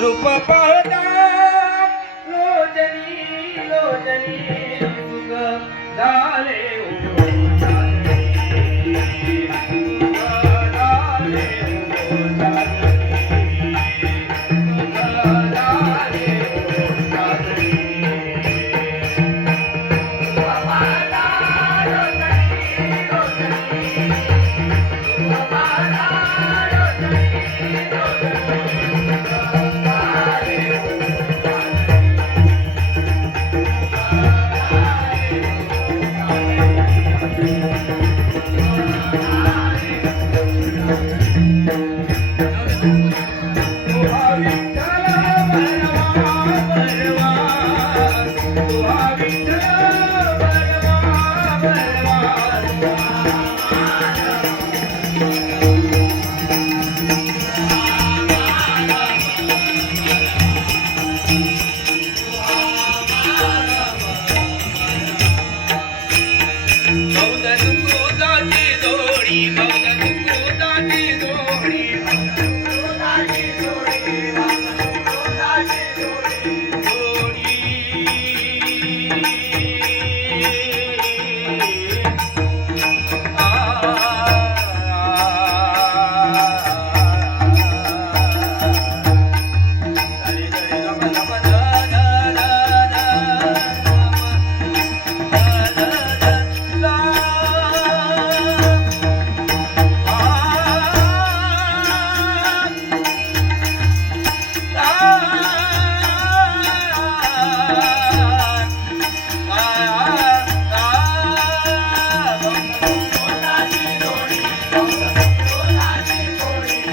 રૂપ પહદા લોજની લોજની Oh, Thank you.